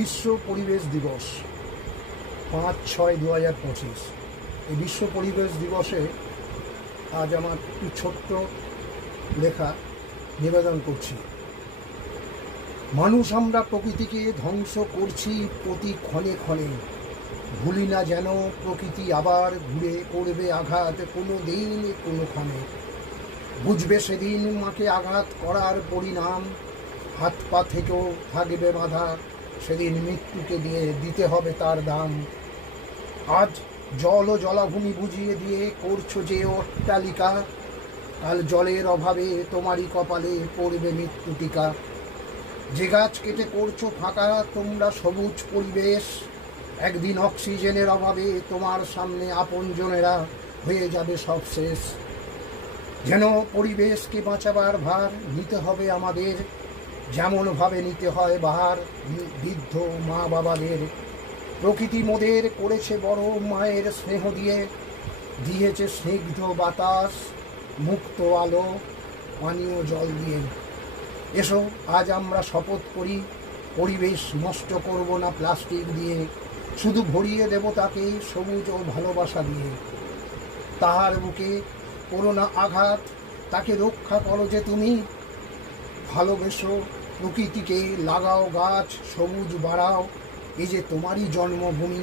বিশ্ব পরিবেশ দিবস 5/6/2025। এই বিশ্ব পরিবেশ দিবসে আজ আমার একটু ছোট্ট লেখা নিবেদন করছি। মানুষ আমরা প্রকৃতিকে ধ্বংস করছি প্রতি ক্ষণে ক্ষণে। ভুলি না যেন প্রকৃতি আবার ঘুরে করবে আঘাত কোনো দিন কোনোখানে। বুঝবে সেদিন মাকে আঘাত করার পরিণাম, হাত পা থেকেও থাকবে বাধা, সেদিন মৃত্যুকে দিয়ে দিতে হবে তার দাম। আজ জল ও জলাভূমি বুঝিয়ে দিয়ে করছো যে অট্টালিকা, কাল জলের অভাবে তোমারই কপালে পড়বে মৃত্যু টিকা। যে গাছ কেটে করছো ফাঁকা তোমরা সবুজ পরিবেশ, একদিন অক্সিজেনের অভাবে তোমার সামনে আপনজনেরা হয়ে যাবে সব শেষ। যেন পরিবেশকে বাঁচাবার ভার নিতে হবে আমাদের, যেমনভাবে নিতে হয় বাহার বৃদ্ধ মা বাবাদের। প্রকৃতি মোদের করেছে বড় মায়ের স্নেহ দিয়ে, দিয়েছে স্নিগ্ধ বাতাস মুক্ত আলো পানীয় জল দিয়ে। এসো আজ আমরা শপথ করি পরিবেশ নষ্ট করব না প্লাস্টিক দিয়ে, শুধু ভরিয়ে দেব তাকে সবুজ ও ভালোবাসা দিয়ে। তাহার বুকে করো না আঘাত, তাকে রক্ষা করো যে তুমি। ভালোবেসো প্রকৃতিকে, লাগাও গাছ, সবুজ বাড়াও, এই যে তোমারই জন্মভূমি।